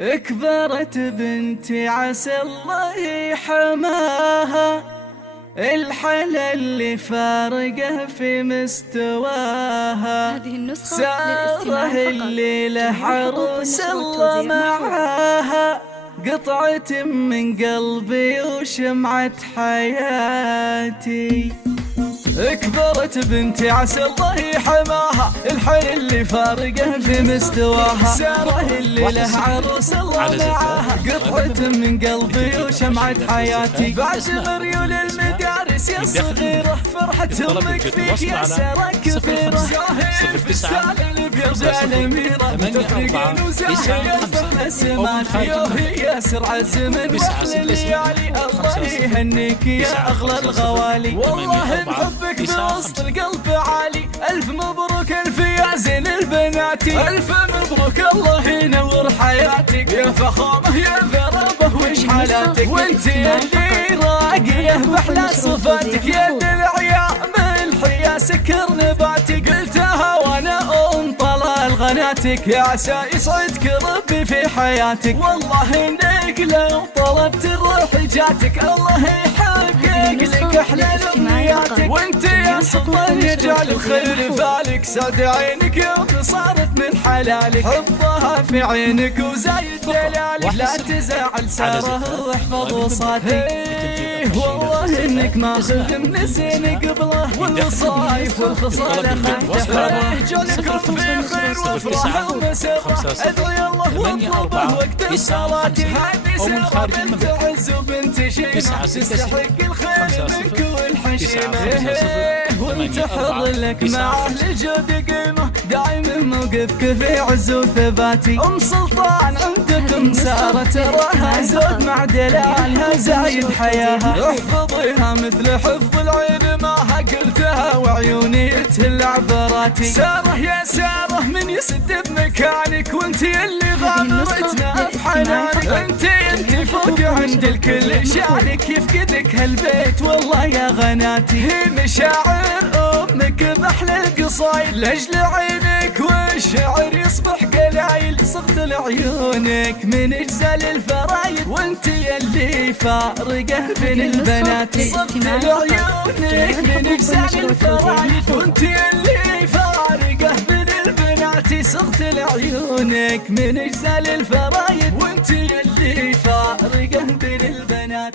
كبرت بنتي عسى الله حماها، الحلا اللي فارقه في مستواها. هذه النسخة ساره اللي له عروس الله معاها، قطعة من قلبي وشمعة حياتي. كبرت بنتي عسى الله حماها، الحل اللي فارقه في مستواها. ساره اللي له عروس الله معاها، قطعة من قلبي وشمعة حياتي. بعد ريول المدارس يا صغيرة، فرحة امك فيك يا ساره كثيرة. زاهي فستان الابيض الاميرة، متفرقين وزاهي فرح السماتي. وهي سرعة الزمن واحلى الليالي، الله يهنيك يا اغلى الغوالي. والله بحبك بوسط القلب عالي، الف مبروك الف يا زين البناتي. الف مبروك الله ينور حياتك، يا فخامه يا فرابه وش حالاتك. وانت اللي راقيه باحلى صفاتك، يا دلع يا ملح يا سكر نباتك. قلتها وانا طلال غناتك، يا عسى يسعدك ربي في حياتك. والله انك لو طلبت الروح جاتك، الله يحقق لك احلى امنياتك. وانت يا سلطان يجعل الخير فالك، سعد عينك يوم صارت من حلالك. حطها في عينك وزايد دلالك، لا تزعل ساره واحفظ وصاتك. والله انك ماخذ من الزين قبله، والوصايف والخصال خايفه. جعلكم بخير وافراح ومسره، ادعي الله واطلبه وقت الصلاه. هذه ساره بنت عز وبنت شيمه، تستحق الخير منك والحشيمه. وانت حر لك مع اهل الجود قيمه، دايما موقفك في عز وثباتي. ام سلطان عندكم ساره، تراها زود مع دلالها زايد حياها. احفظيها مثل حفظ العين ماها، قلتها وعيوني تهل عبراتي. ساره يا ساره من يسد بمكانك، وانت اللي غامرتنا بحنانك. انت فوق عند الكل شانك، يفقدك هالبيت والله يا غناتي. هي مشاعر امك باحلى القصايد، لاجل عينك والشعر يصبح قلايل. صغت لعيونك من اجزال الفرايد، وانت اللي فارقه بين البنات. صغت لعيونك من اجزال الفرايد، وانت اللي فارقه بين البنات. صغت لعيونك من اجزال الفرايد، وانت اللي فارقه بين البنات.